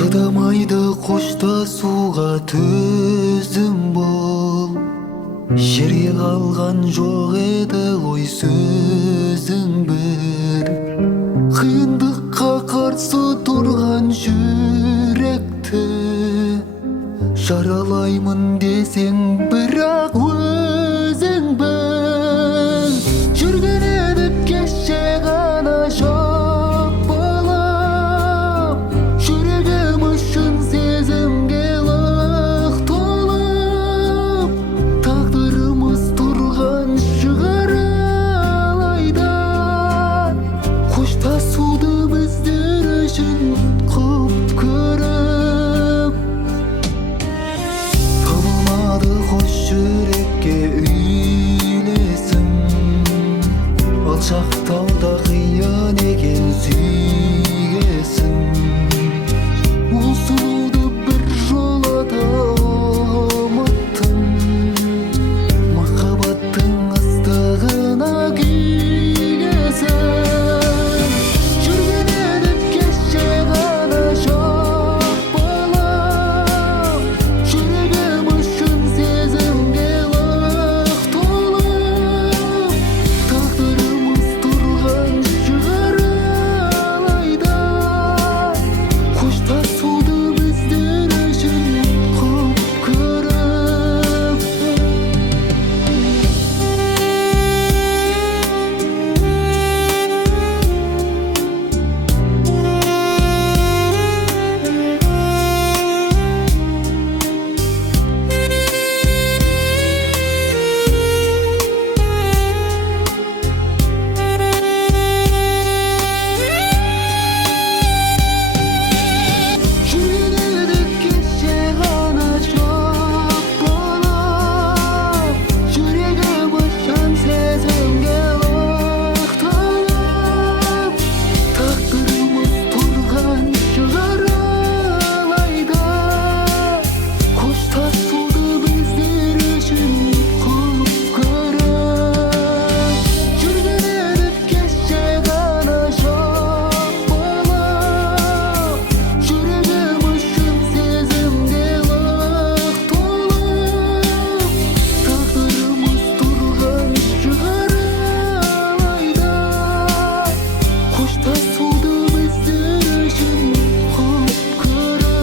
Шыдамайды коштасууга төзүм бол. Жерге калган жок эди ой сөзүң бир. Кыйындыкка каршы турган жүрөктү жаралаймын десең бирок өзүң бил. Жүргөн едик кече гана жок болуп, жүрөгүм ушун сезимге лык толуп. Тагдырымыз турган шығар алайда, коштасууду биздер үчүн кып көрүп. Табылмады кош жүрөккө үйлесим, алчак тауда кыян экен сүйгесин. Бул сынууду бир жолата ұмыттым, махаббаттың ыстыгына күйгесин. Жүргөн едик кече гана жок болуп, жүрөгүм ушун сезимге лык толуп. Тагдырымыз турган шығар алайда, коштасууду биздер үчүн кып көрүп. Жүргөн едик кече гана жок болуп, жүрөгүм ушун сезимге лык толуп. Тагдырымыз турган шығар алайда, коштасууду биздер үчүн кып көрүп. Жүргөн едик кече гана жок болуп, жүрөгүм ушун сезимге лык толуп. Тагдырымыз турган шығар алайда, коштасууду биздер үчүн кып көрүп.